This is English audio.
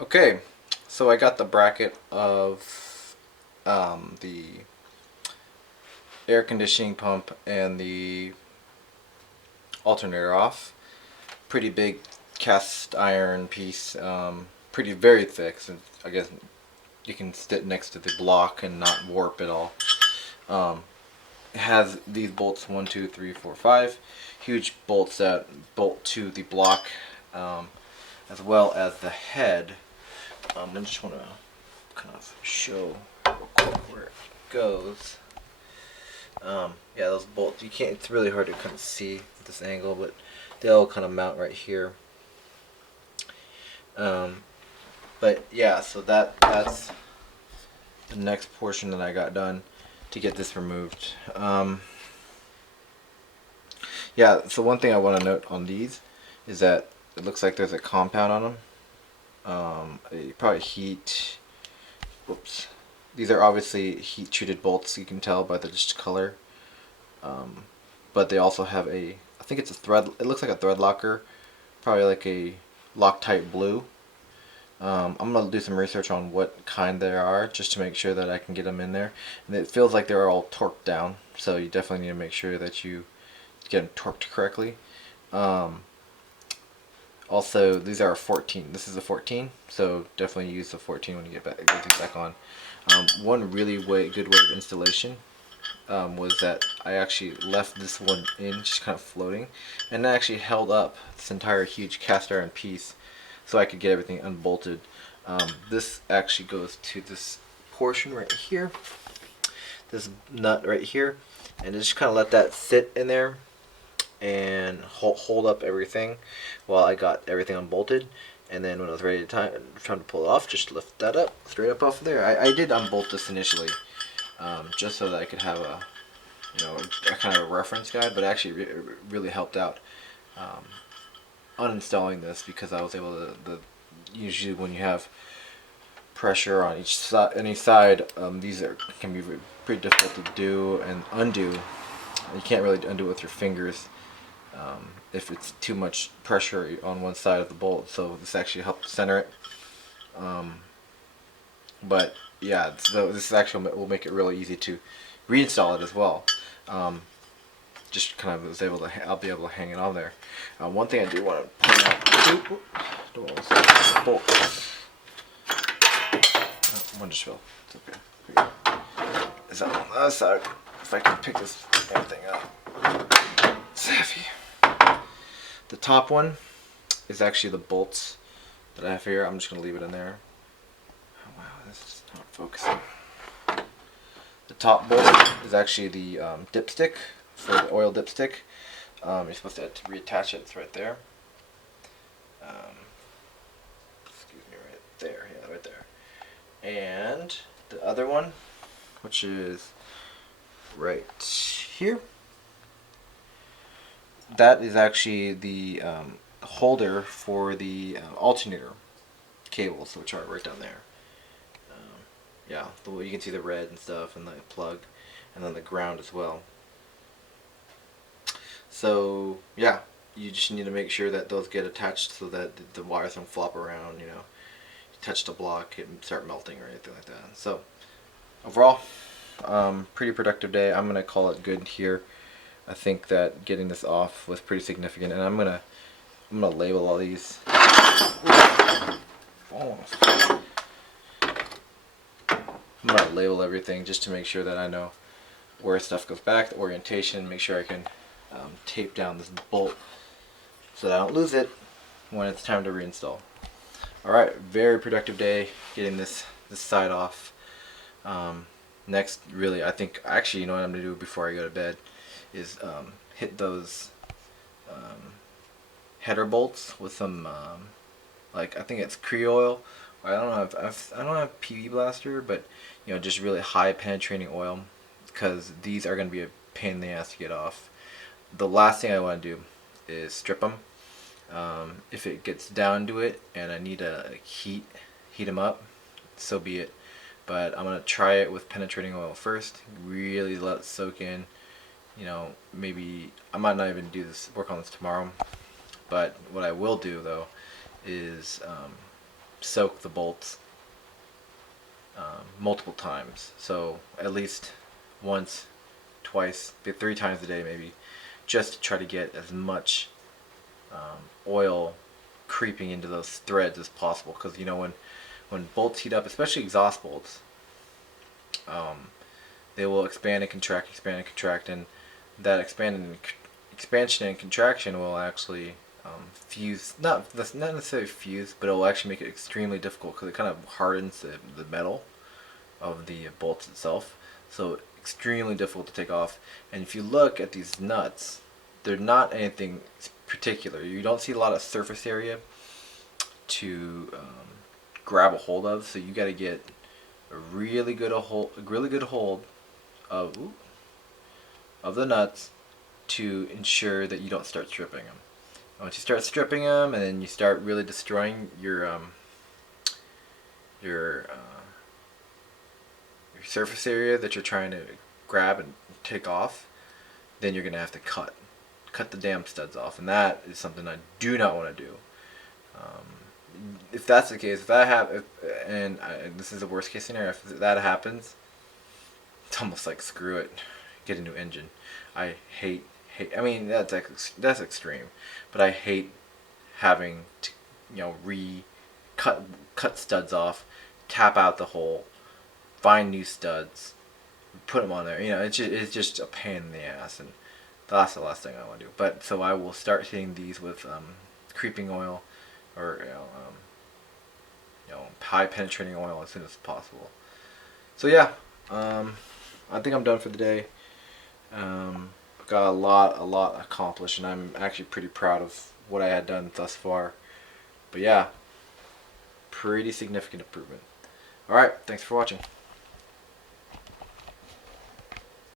Okay, so I got the bracket of the air conditioning pump and the alternator off. Pretty big cast iron piece, pretty very thick. So I guess you can sit next to the block and not warp at all. Um, it has these bolts 1, 2, 3, 4, 5, huge bolts that bolt to the block, as well as the head. I just want to kind of show real quick where it goes. Yeah, those bolts, you can't, it's really hard to kind of see at this angle, but they all kind of mount right here. But yeah, so that's the next portion that I got done to get this removed. Yeah, so one thing I want to note on these is that it looks like there's a compound on them. Probably heat. Whoops. These are obviously heat treated bolts. You can tell by the just color. But they also have a. I think it's a thread. It looks like a thread locker. Probably like a Loctite blue. I'm gonna do some research on what kind they are just to make sure that I can get them in there. And it feels like they're all torqued down, so you definitely need to make sure that you get them torqued correctly. Also, these are a 14. This is a 14, so definitely use the 14 when you get these back on. One really good way of installation was that I actually left this one in, just kind of floating, and that actually held up this entire huge cast iron piece, so I could get everything unbolted. This actually goes to this portion right here, this nut right here, and just kind of let that sit in there and hold up everything while I got everything unbolted. And then when I was ready to trying to pull it off, just lift that up straight up off of there. I did unbolt this initially, just so that I could have a kind of a reference guide, but actually it really helped out uninstalling this, because I was able to usually when you have pressure on each side, any side, these can be pretty difficult to do and undo. You can't really undo it with your fingers if it's too much pressure on one side of the bolt. So this actually helped center it. But yeah, so this actually will make it really easy to reinstall it as well. Just kind of was able to, I'll be able to hang it on there. One thing I do want to point out, don't want to say bolt. One just fell. It's okay. Is that on the other side? If I can pick this everything up, it's heavy. The top one is actually the bolts that I have here. I'm just gonna leave it in there. Oh, wow, this is not focusing. The top bolt is actually the dipstick for the oil dipstick. You're supposed to reattach it. It's right there. Excuse me, right there. Yeah, right there. And the other one, which is right here, that is actually the holder for the alternator cables, which are right down there. Yeah, you can see the red and stuff, and the plug, and then the ground as well. So yeah, you just need to make sure that those get attached so that the wires don't flop around. You touch the block, it start melting or anything like that. So overall, pretty productive day. I'm gonna call it good here. I think that getting this off was pretty significant, and I'm gonna label all these. Almost. I'm gonna label everything just to make sure that I know where stuff goes back, the orientation, make sure I can tape down this bolt so that I don't lose it when it's time to reinstall. Alright, very productive day getting this side off. Next, really, I think, actually, you know what I'm going to do before I go to bed is hit those header bolts with some, like, I think it's Creo oil. I don't have PV Blaster, but just really high penetrating oil, because these are going to be a pain in the ass to get off. The last thing I want to do is strip them. If it gets down to it and I need to heat them up, so be it. But I'm gonna try it with penetrating oil first. Really let it soak in. Maybe I might not even work on this tomorrow. But what I will do though is soak the bolts multiple times. So at least once, twice, 3 times a day maybe, just to try to get as much oil creeping into those threads as possible. Because you know, when bolts heat up, especially exhaust bolts, they will expand and contract, and that expansion and contraction will actually fuse. That's not necessarily fuse, but it will actually make it extremely difficult because it kind of hardens the metal of the bolts itself. So extremely difficult to take off. And if you look at these nuts, they're not anything particular. You don't see a lot of surface area to grab a hold of. So you got to get a really good hold of the nuts to ensure that you don't start stripping them. Once you start stripping them, and then you start really destroying your surface area that you're trying to grab and take off, then you're gonna have to cut the damn studs off, and that is something I do not want to do. If that's the case, and this is the worst case scenario, if that happens, it's almost like screw it, get a new engine. I hate. I mean, that's extreme, but I hate having to, cut studs off, tap out the hole, find new studs, put them on there. It's just a pain in the ass, and that's the last thing I want to do. But so I will start hitting these with creeping oil, or high penetrating oil as soon as possible. So yeah, I think I'm done for the day. Got a lot accomplished, and I'm actually pretty proud of what I had done thus far. But yeah, pretty significant improvement. Alright, thanks for watching.